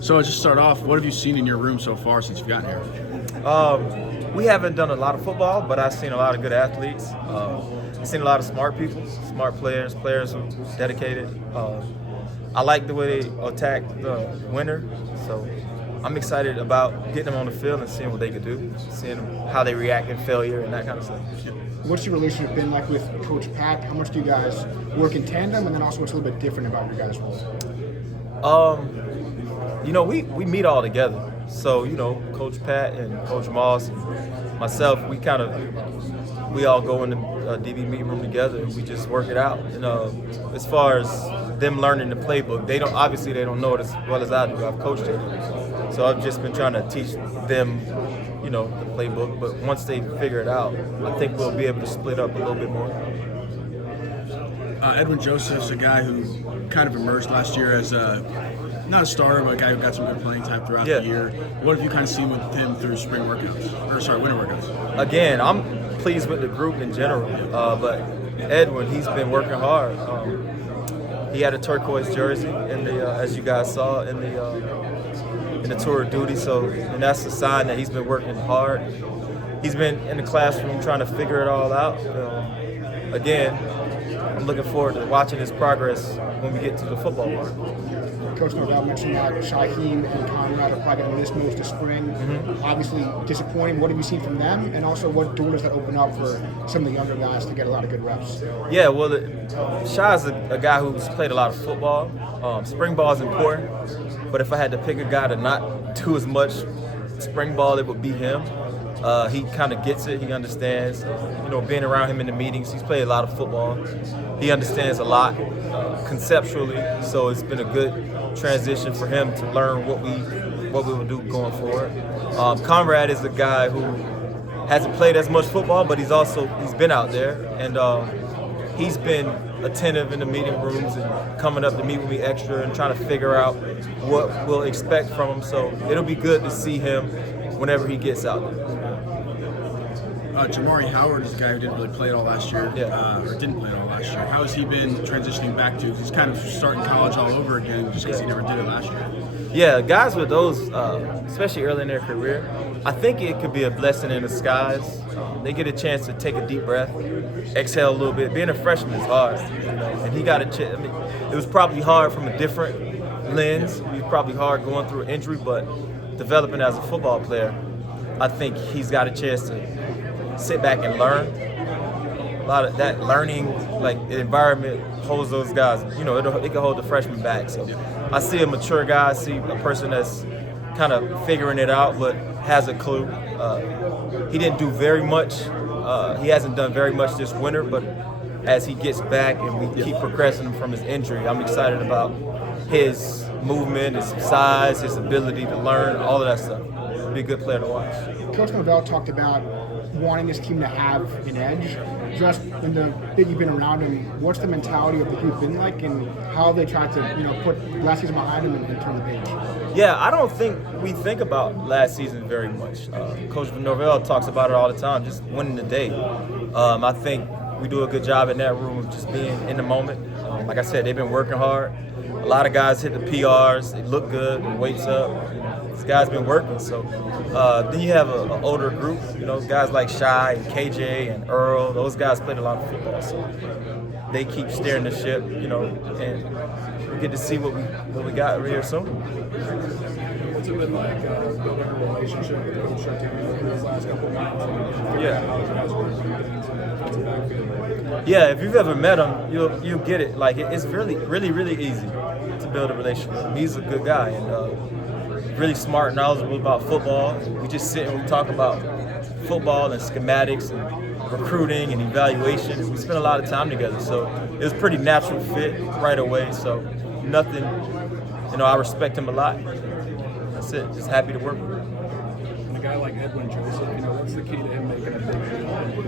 So just start off, what have you seen in your room so far since you've gotten here? We haven't done a lot of football, but I've seen a lot of good athletes. I've seen a lot of smart people, smart players who dedicated. I like the way they attack the winner, so I'm excited about getting them on the field and seeing what they could do, seeing how they react in failure and that kind of stuff. What's your relationship been like with Coach Pat? How much do you guys work in tandem, and then also what's a little bit different about your guys' role? We meet all together. So, Coach Pat and Coach Moss and myself, we all go in the DB meeting room together and we just work it out. As far as them learning the playbook, they don't know it as well as I do. I've coached it. So I've just been trying to teach them, the playbook. But once they figure it out, I think we'll be able to split up a little bit more. Edwin Joseph's a guy who kind of emerged last year as not a starter, but a guy who got some good playing time throughout the year. What have you kind of seen with him through winter workouts? Again, I'm pleased with the group in general, but Edwin, he's been working hard. He had a turquoise jersey in the, as you guys saw in the tour of duty. And that's a sign that he's been working hard. He's been in the classroom trying to figure it all out. Again, I'm looking forward to watching his progress when we get to the football part. Coach Norvell mentioned that Shaheem and Conrad are probably going to miss most of spring. Mm-hmm. Obviously disappointing. What have you seen from them? And also, what door does that open up for some of the younger guys to get a lot of good reps? Yeah, well, Shai's a guy who's played a lot of football. Spring ball is important, but if I had to pick a guy to not do as much spring ball, it would be him. He kind of gets it. He understands. Being around him in the meetings, he's played a lot of football. He understands a lot conceptually, so it's been a good transition for him to learn what we will do going forward. Conrad is a guy who hasn't played as much football, but he's been out there, and he's been attentive in the meeting rooms and coming up to meet with me extra and trying to figure out what we'll expect from him. So it'll be good to see him whenever he gets out there. Jamari Howard is a guy who didn't really play at all last year, or didn't play at all last year. How has he been transitioning back to? He's kind of starting college all over again just because he never did it last year. Yeah, guys with those, especially early in their career, I think it could be a blessing in disguise. They get a chance to take a deep breath, exhale a little bit. Being a freshman is hard, and he got a chance. I mean, it was probably hard from a different lens. It was probably hard going through an injury, but developing as a football player, I think he's got a chance to sit back and learn. A lot of that learning, the environment holds those guys. It can hold the freshmen back. So I see a mature guy. I see a person that's kind of figuring it out, but has a clue. He didn't do very much. He hasn't done very much this winter, but as he gets back and we keep progressing him from his injury, I'm excited about his movement, his size, his ability to learn, all of that stuff. He'll be a good player to watch. Coach Norvell talked about wanting this team to have an edge. Just in the bit you've been around him, what's the mentality of the group been like, and how they tried to put last season behind him and turn the page? Yeah, I don't think we think about last season very much. Coach Norvell talks about it all the time, just winning the day. I think we do a good job in that room of just being in the moment. Like I said, they've been working hard. A lot of guys hit the PRs. They look good. The weight's up. This guy's been working. So then you have an older group. Guys like Shai and KJ and Earl. Those guys played a lot of football. So they keep steering the ship. And we get to see what we got here soon. What's it been like building a relationship with Coach Shai over these last couple of months? Yeah, if you've ever met him, you'll get it. It's really, really, really easy to build a relationship with him. He's a good guy and really smart, knowledgeable about football. We just sit and we talk about football and schematics and recruiting and evaluation. We spent a lot of time together, so it was a pretty natural fit right away. So nothing, I respect him a lot. That's it. Just happy to work with him. And a guy like Edwin Joseph, what's the key to him making a big